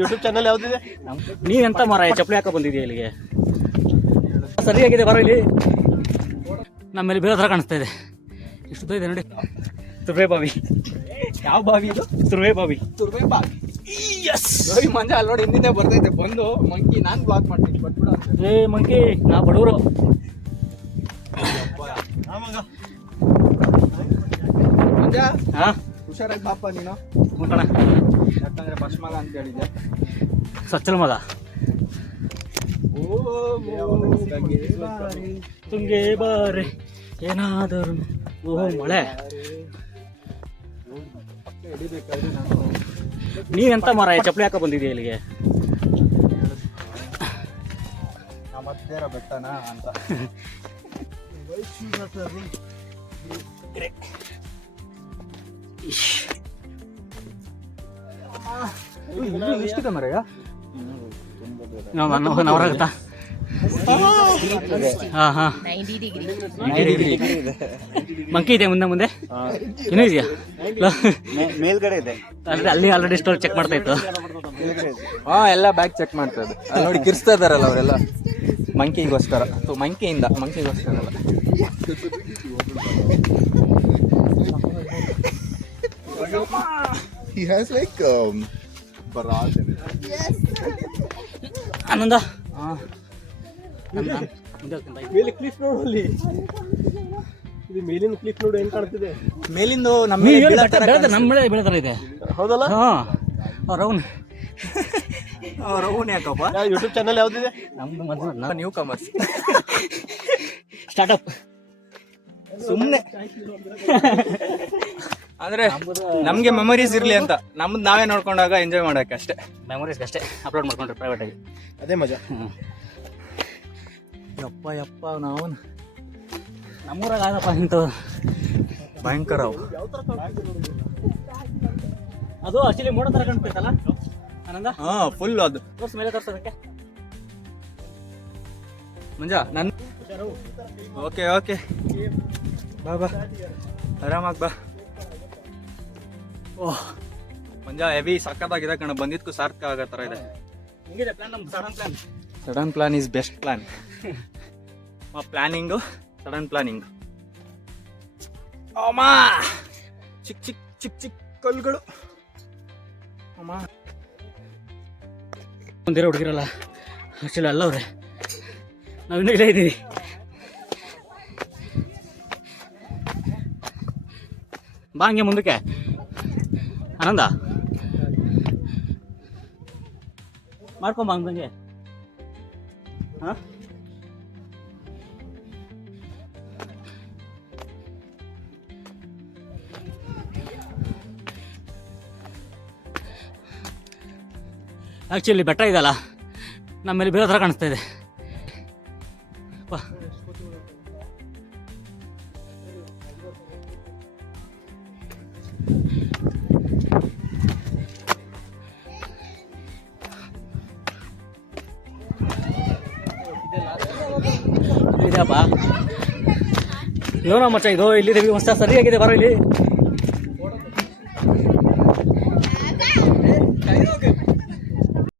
YouTube channel ಯಾವ್ದಿದೆ? ನೀವೆಂತ ಮರ ಚಪ್ಪಲಿ ಹಾಕ ಬಂದಿದೆಯಾ ಇಲ್ಲಿಗೆ? ಸರಿಯಾಗಿದೆ, ಬರೋ ಇಲ್ಲಿ. ನಮ್ಮಲ್ಲಿ ಬೇರೆ ಥರ ಕಾಣಿಸ್ತಾ ಇದೆ. ಇಷ್ಟು ಇದೆ ನೋಡಿ, ತುರ್ವೆ ಬಾವಿ. ಯಾವ ಬಾವಿ ಇದು? ತುರ್ವೆ ಬಾವಿ. ತುರ್ವೆ ಬಾವಿ. ನೋಡಿ ಮಂಜ ಅಲ್ಲಿ ನೋಡಿ ಹಿಂದಿನ ಬರ್ತೈತೆ ಬಂದು ಮಂಕಿ. ನಾನು ಬ್ಲಾಕ್ ಮಾಡ್ತೀನಿ, ಬಂದ್ಬಿಡು. ಏ ಮಂಕಿ, ನಾ ಬಡವರು. ಮಂಜ ಹಾ, ಹುಷಾರಾಗಿ ಪಾಪ ನೀನು. ಮುಖಣ ಯಾಕಂದ್ರೆ ಬಸ್ ಮಗ ಅಂತ ಹೇಳಿದ್ದೆ. ಸಚ್ಚಲ ಮಗ. ತುಂಗೆ ಬಾರೆ ಏನಾದರೂ. ಓಹೋ ಮಳೆ. ನೀವೆಂತ ಮರ ಚಪ್ಪಲಿ ಹಾಕ ಬಂದಿದೆಯಾ ಇಲ್ಲಿಗೆ? ಮತ್ತೆ ಬೆಟ್ಟನ ಅಂತ. ಎಷ್ಟಿದೆ ಮರಯ್ಯ? ನವರಾಗುತ್ತಾ? ಹಾಂ ಹಾಂ, ಮಂಕಿ ಇದೆ ಮುಂದೆ ಮುಂದೆ. ಇನ್ನೂ ಇದೆಯಾ? ಮೇಲ್ಗಡೆ ಇದೆ. ಅಲ್ಲಿ ಆಲ್ರೆಡಿ ಸ್ಟೋರ್ ಚೆಕ್ ಮಾಡ್ತಾ ಇತ್ತು. ಹಾ, ಎಲ್ಲ ಬ್ಯಾಗ್ ಚೆಕ್ ಮಾಡ್ತಾ ಇದ್ದು. ಅಲ್ಲಿ ನೋಡಿ ಕಿರ್ಸ್ತಾ ಇದಾರಲ್ಲ ಅವರೆಲ್ಲ ಮಂಕಿಗೋಸ್ಕರ. ಮಂಕಿಗೋಸ್ಕರ ಅಲ್ಲ. He has like barrage in it. ಆನಂದ, ಮೇಲೆ ಕ್ಲಿಫ್ ನೋಡಲ್ಲಿ. ಇದು ಮೇಲಿನ ಕ್ಲಿಫ್ ನೋಡು ಹೆಂಗ್ ಕಾಣ್ತಿದೆ. ಮೇಲಿಂದು ನಮ್ಮ ನಮ್ಮಳೆ ಬೆಳೆ ಥರ ಇದೆ. ಹೌದಲ್ಲ? ಹಾಂ, ರೌನ್ ರೌನ್ ಯಾಕಪ್ಪ? ಯೂಟ್ಯೂಬ್ ಚಾನಲ್ ಯಾವ್ದಿದೆ? ನಮ್ದು ಮೊದಲು ನ್ಯೂ ಕಮರ್ಸ್ ಸ್ಟಾರ್ಟಪ್. ಸುಮ್ಮನೆ ಅಂದ್ರೆ ನಮ್ಗೆ ಮೆಮೊರೀಸ್ ಇರ್ಲಿ ಅಂತ ನಮ್ದು ನಾವೇ ನೋಡ್ಕೊಂಡಾಗ ಎಂಜಾಯ್ ಮಾಡಕ್ಕೆ ಅಷ್ಟೇ. ಮೆಮೊರೀಸ್ಗೆ ಅಷ್ಟೇ ಅಪ್ಲೋಡ್ ಮಾಡ್ಕೊಂಡ್ರೆ ಪ್ರೈವೇಟ್ ಆಗಿ. ಅದೇ ಮಜಾ. ಯಪ್ಪ ನಾವು ನಮ್ಮೂರಾಗ ಆಗಪ್ಪ ಇಂಥ ಭಯಂಕರ ಅವು. ಅದು ಆಕ್ಚುಲಿ ಮೋಡ ಥರ ಕಾಣ್ತೈತಲ್ಲ ಆನಂದ? ಹಾ, ಫುಲ್ ಅದು. ತೋರ್ಸ್ ಮೇಲೆ ತೋರ್ಸೋದಕ್ಕೆ ಮಂಜಾ ನನ್ನ. ಓಕೆ ಬಾ ಆರಾಮಾಗಿ ಬಾ. ಓಹ್ ಮಂಜಾ, ಹೆವಿ ಸಕ್ಕತ್ತಾಗಿದೆ ಕಣ. ಬಂದಿದ್ಕು ಸಾರ್ಥಕ ಆಗೋ ಥರ ಇದೆ. ಹೆಂಗಿದೆ ಪ್ಲಾನ್? ನಮ್ಮ sudden plan. Sudden plan is best plan. Planning sudden planning. ಅಮ್ಮ ಚಿಕ್ಕ ಕಲ್ಗಳು. ಅಮ್ಮ ಒಂದಿರೋ ಹುಡುಗಿರಲ್ಲ ಆಕ್ಚುಲಿ ಅಲ್ಲವ್ರೆ. ನಾವಿನ್ನೂ ಇಲ್ಲೇ ಇದ್ದೀವಿ. ಬಾ ಹಂಗೆ ಮುಂದಕ್ಕೆ ಆನಂದ, ಮಾಡ್ಕೊಂಬ ಹಂಗೆ. ಹಾಂ, ಆ್ಯಕ್ಚುಲಿ ಬೆಟ್ಟ ಇದೆಯಲ್ಲ, ನಮ್ಮಲ್ಲಿ ಬೇರೆ ಥರ ಕಾಣಿಸ್ತಾ ಇದೆ. ಇದೆಯಪ್ಪ, ಏನೋ ಮಚ್ಚ ಇದು. ಇಲ್ಲಿದ್ದೀವಿ, ಹೊಸ ಸರಿಯಾಗಿದೆ, ಬರೋ ಇಲ್ಲಿ.